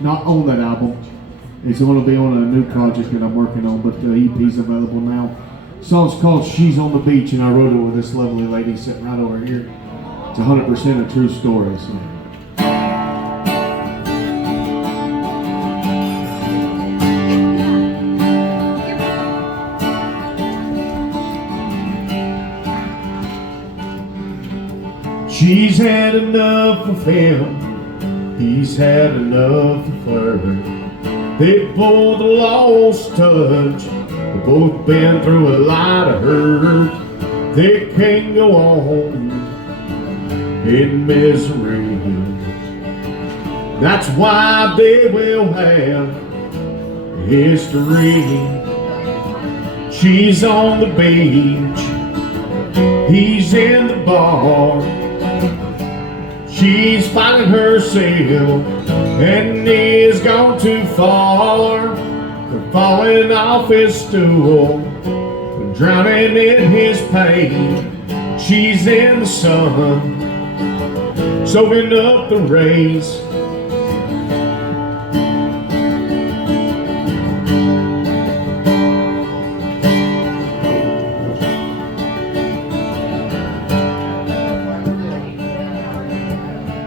not on that album. It's going to be on a new project that I'm working on, but the EP's available now. The song's called She's on the Beach, and I wrote it with this lovely lady sitting right over here. It's 100% a true story. So. She's had enough of him, he's had enough of her. They both lost touch, they both been through a lot of hurt. They can't go on in misery. That's why they will have history. She's on the beach, he's in the bar. She's finding herself and is gone too far, for falling off his stool, for drowning in his pain. She's in the sun, soaking up the rays.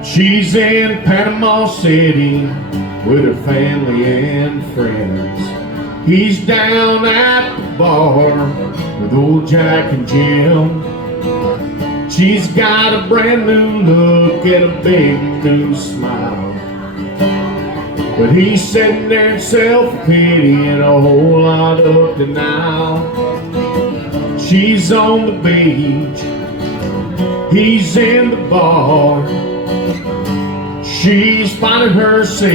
She's in Panama City with her family and friends. He's down at the bar with old Jack and Jim. She's got a brand new look and a big new smile, but he's sitting there in self-pity and a whole lot of denial. She's on the beach, he's in the bar. She's finding herself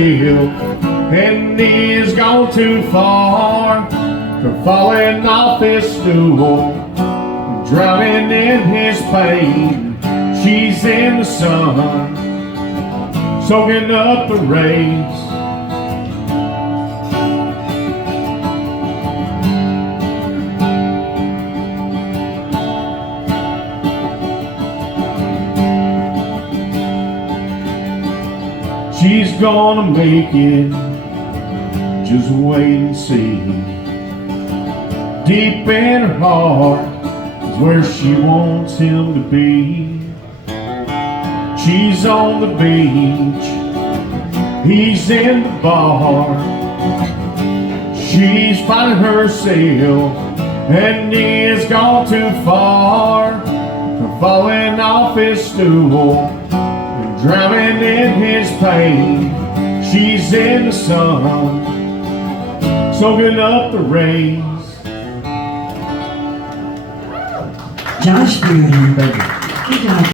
and is gone too far, for falling off his stool, drowning in his pain. She's in the sun, soaking up the rays. She's gonna make it, just wait and see. Deep in her heart is where she wants him to be. She's on the beach, he's in the bar. She's finding herself and is gone too far, for falling off his stool, drowning in his pain. She's in the sun, soaking up the rays. Josh Bearden. Good job.